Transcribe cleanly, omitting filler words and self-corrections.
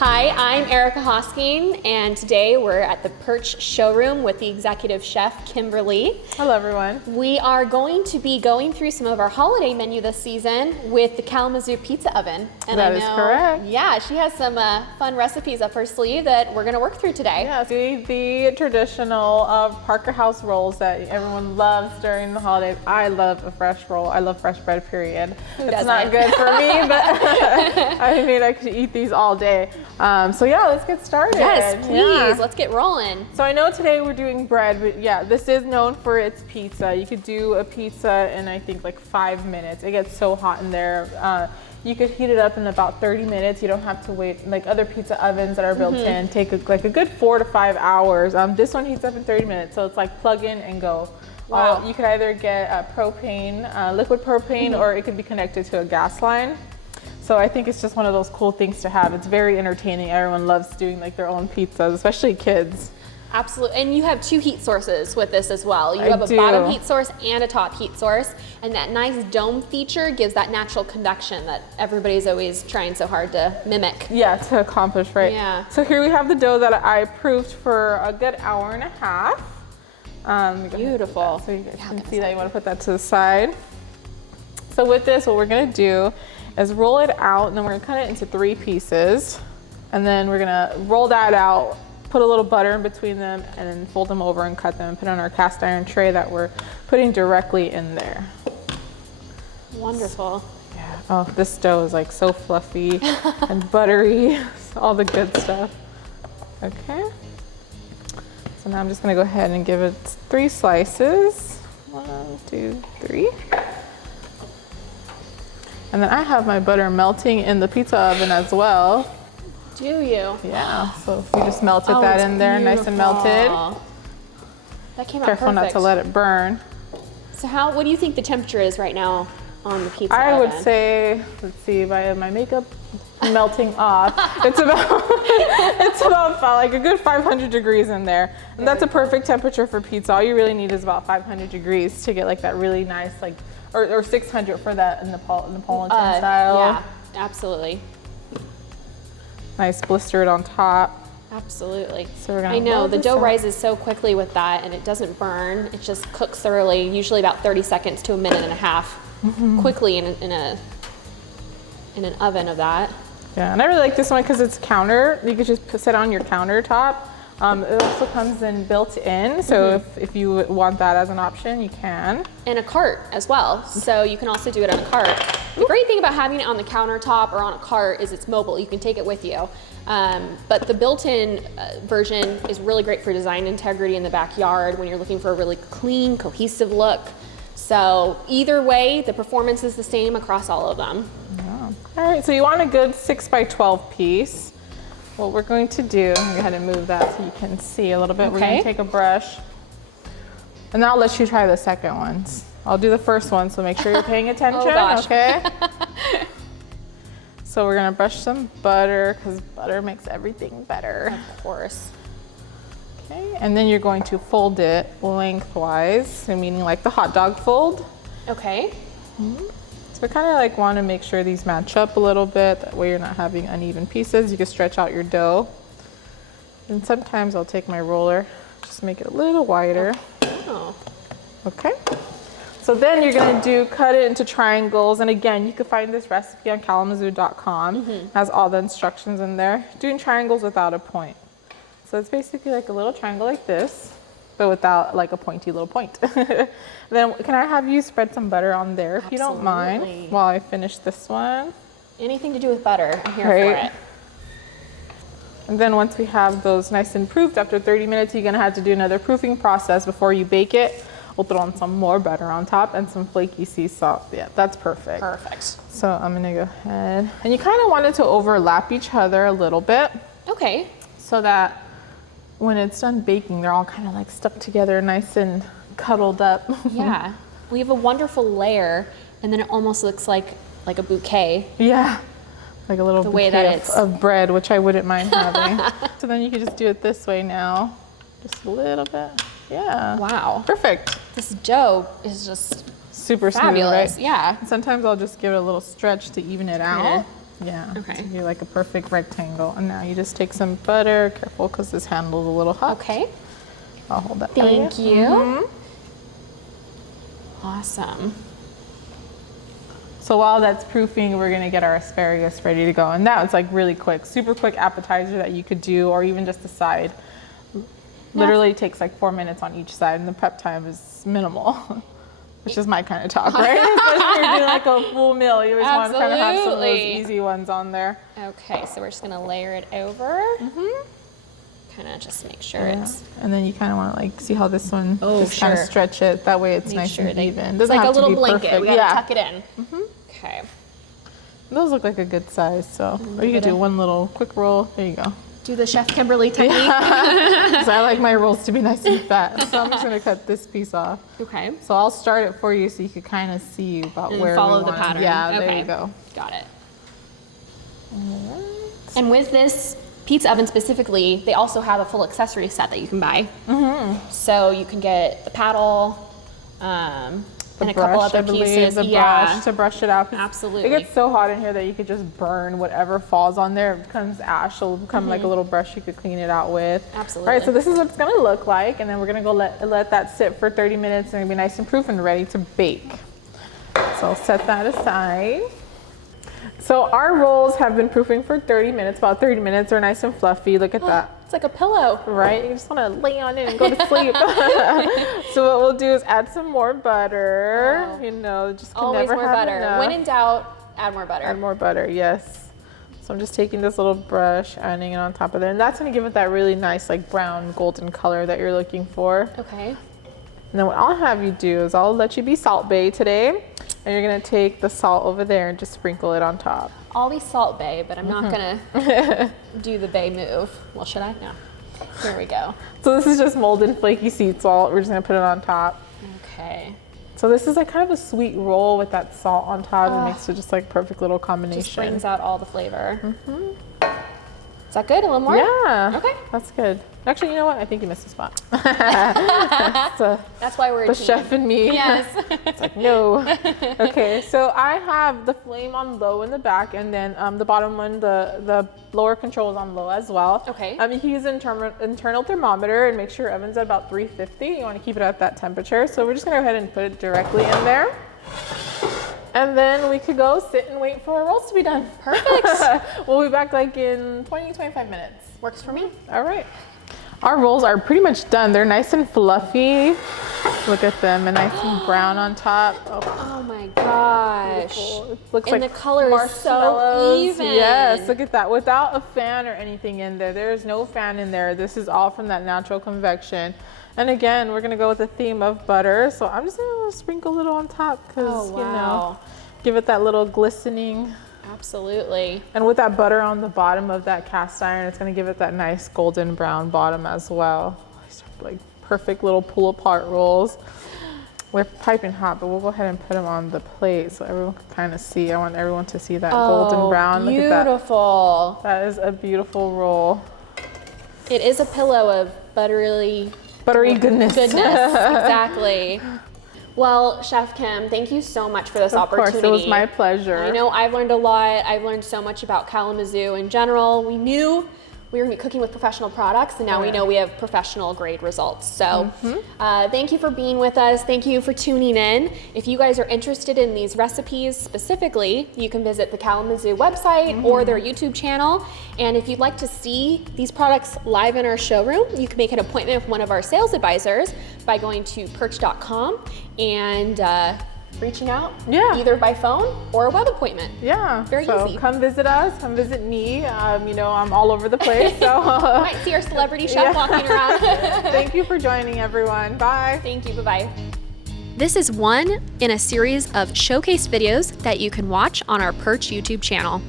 Hi, I'm Erica Hosking, and today we're at the PIRCH showroom with the executive chef, Kimberly. Hello, everyone. We are going to be going through some of our holiday menu this season with the Kalamazoo pizza oven. And that is correct. Yeah, she has some fun recipes up her sleeve that we're going to work through today. Yeah, the traditional Parker House rolls that everyone loves during the holidays. I love a fresh roll. I love fresh bread, period. It's not good for me, but I mean, I could eat these all day. So yeah, let's get started. Yes, please. Yeah. Let's get rolling. So I know today we're doing bread, but yeah, this is known for its pizza. You could do a pizza in, I think, like 5 minutes. It gets so hot in there. You could heat it up in about 30 minutes. You don't have to wait. Like other pizza ovens that are built in take like a good 4 to 5 hours. This one heats up in 30 minutes. So it's like plug in and go. Wow. You could either get propane, liquid propane, or it could be connected to a gas line. So I think it's just one of those cool things to have. It's very entertaining. Everyone loves doing like their own pizzas, especially kids. Absolutely, and you have 2 heat sources with this as well. You have a bottom heat source and a top heat source, and that nice dome feature gives that natural convection that everybody's always trying so hard to mimic. Yeah, to accomplish, right? Yeah. So here we have the dough that I proofed for a good hour and a half. Beautiful. So you guys can see that. You want to put that to the side. So with this, what we're gonna do is roll it out, and then we're gonna cut it into 3 pieces, and then we're gonna roll that out, put a little butter in between them, and then fold them over and cut them and put on our cast iron tray that we're putting directly in there. Wonderful. Yeah. Oh, this dough is like so fluffy and buttery, all the good stuff. Okay. So now I'm just gonna go ahead and give it 3 slices. 1, 2, 3. And then I have my butter melting in the pizza oven as well. Do you? Yeah, so we just melted that in there, nice and melted. That came out Careful perfect. not to let it burn. So what do you think the temperature is right now on the pizza I oven? would say, let's see, if I have my makeup melting off, it's about like a good 500 degrees in there. And that's a perfect temperature for pizza. All you really need is about 500 degrees to get like that really nice, like, or 600 for that Neapolitan style. Yeah, absolutely. Nice blistered on top. Absolutely. So we're gonna I know, the dough out. rises so quickly with that, and it doesn't burn. It just cooks thoroughly, usually about 30 seconds to a minute and a half, quickly in an oven of that. Yeah, and I really like this one because it's counter. You could just sit on your countertop. It also comes in built in, so if you want that as an option, you can. And a cart as well, so you can also do it on a cart. The great thing about having it on the countertop or on a cart is it's mobile. You can take it with you. But the built-in version is really great for design integrity in the backyard when you're looking for a really clean, cohesive look. So either way, the performance is the same across all of them. Yeah. All right, so you want a good 6 by 12 piece. What we're going to do, I'm gonna go ahead and move that so you can see a little bit. Okay. We're gonna take a brush, and I'll let you try the second ones. I'll do the first one, so make sure you're paying attention, okay? So we're gonna brush some butter, because butter makes everything better. Of course. Okay, and then you're going to fold it lengthwise, so meaning like the hot dog fold. Okay. So we kind of like want to make sure these match up a little bit, that way you're not having uneven pieces. You can stretch out your dough. And sometimes I'll take my roller, just make it a little wider. Oh. Okay. So then you're going to cut it into triangles. And again, you can find this recipe on kalamazoo.com. It has all the instructions in there. Doing triangles without a point. So it's basically like a little triangle like this, but without like a pointy little point. Then can I have you spread some butter on there if you don't mind while I finish this one? Anything to do with butter, I'm here for it. And then once we have those nice and proofed, after 30 minutes, you're gonna have to do another proofing process before you bake it. We'll throw on some more butter on top and some flaky sea salt. Yeah, that's perfect. Perfect. So I'm gonna go ahead. And you kind of want it to overlap each other a little bit. Okay. So that when it's done baking, they're all kind of like stuck together, nice and cuddled up. Yeah, we have a wonderful layer, and then it almost looks like a bouquet. Yeah, like a little bouquet of bread, which I wouldn't mind having. So then you can just do it this way now, just a little bit. Yeah. Wow. Perfect. This dough is just super fabulous. Smooth, right? Yeah. Sometimes I'll just give it a little stretch to even it out. Yeah. Okay. To be like a perfect rectangle. And now you just take some butter. Careful, because this handle's a little hot. Okay. I'll hold that. Thank for you. Awesome. So while that's proofing, we're gonna get our asparagus ready to go. And that was like really quick, super quick appetizer that you could do, or even just a side. Literally takes like 4 minutes on each side, and the prep time is minimal, which is my kind of talk, right? Especially if you're doing like a full meal, you always want to kind of have some of those easy ones on there. Okay, so we're just gonna layer it over. Kind of just make sure it's. And then you kind of want to like see how this one just kind of sure. stretch it. That way it's Make nice sure and they- even. It's Doesn't like a have to little be blanket. perfect. We gotta Yeah. tuck it in. Okay. Those look like a good size. So, or you could do one little quick roll. There you go. Do the Chef Kimberly technique. Because I like my rolls to be nice and fat. So I'm just gonna cut this piece off. Okay. So I'll start it for you so you can kind of see about And where follow we the want it. pattern. Yeah, there Okay. you go. Got it. And with this pizza oven specifically, they also have a full accessory set that you can buy. So you can get the paddle, and a couple brush, other I believe, pieces. the brush to brush it out. 'Cause Absolutely. It gets so hot in here that you could just burn whatever falls on there. It becomes ash. It'll become like a little brush you could clean it out with. Absolutely. All right, so this is what it's gonna look like, and then we're gonna go let that sit for 30 minutes, and it'll be nice and proof and ready to bake. So I'll set that aside. So our rolls have been proofing for 30 minutes, about 30 minutes. They're nice and fluffy. Look at that. It's like a pillow. Right? You just want to lay on it and go to sleep. So what we'll do is add some more butter. Oh. You know, just can Always never more have butter. enough. When in doubt, add more butter. Add more butter, yes. So I'm just taking this little brush, adding it on top of there, and that's going to give it that really nice, like brown, golden color that you're looking for. Okay. And then what I'll have you do is I'll let you be Salt Bae today, and you're going to take the salt over there and just sprinkle it on top. I'll be Salt Bae, but I'm not gonna do the Bae move. Well, should I? No. Here we go. So this is just molded flaky sea salt. We're just going to put it on top. Okay. So this is like kind of a sweet roll with that salt on top. It makes it just like perfect little combination. Just brings out all the flavor. Is that good? A little more? Yeah. Okay. That's good. Actually, you know what? I think you missed a spot. That's why we're a The team. chef and me. Yes. It's like, no. Okay, so I have the flame on low in the back, and then the bottom one, the lower control is on low as well. Okay. You can use an internal thermometer and make sure your oven's at about 350. You want to keep it at that temperature. So we're just going to go ahead and put it directly in there. And then we could go sit and wait for our rolls to be done. Perfect. We'll be back like in 20, 25 minutes. Works for me. All right. Our rolls are pretty much done. They're nice and fluffy. Look at them, and nice and brown on top. Oh my gosh. Beautiful. It looks And like the color is so marshmallows. even. Yes, look at that. Without a fan or anything in there. There is no fan in there. This is all from that natural convection. And again, we're gonna go with the theme of butter. So I'm just gonna sprinkle a little on top because, Oh, you know, wow. give it that little glistening. Absolutely. And with that butter on the bottom of that cast iron, it's gonna give it that nice golden brown bottom as well. These are like perfect little pull apart rolls. We're piping hot, but we'll go ahead and put them on the plate so everyone can kind of see. I want everyone to see that golden brown. Look at that. Beautiful. That is a beautiful roll. It is a pillow of buttery Goodness. Exactly. Well, Chef Kim, thank you so much for this opportunity. Of course, it was my pleasure. I know I've learned a lot. I've learned so much about Kalamazoo in general. We knew we were gonna be cooking with professional products, and now we know we have professional grade results. So thank you for being with us. Thank you for tuning in. If you guys are interested in these recipes specifically, you can visit the Kalamazoo website or their YouTube channel. And if you'd like to see these products live in our showroom, you can make an appointment with one of our sales advisors by going to PIRCH.com and reaching out either by phone or a web appointment. Yeah. Very so easy. come visit us, come visit me. You know, I'm all over the place. So Might see our celebrity chef walking around. Thank you for joining, everyone. Bye. Thank you. Bye-bye. This is one in a series of showcase videos that you can watch on our PIRCH YouTube channel.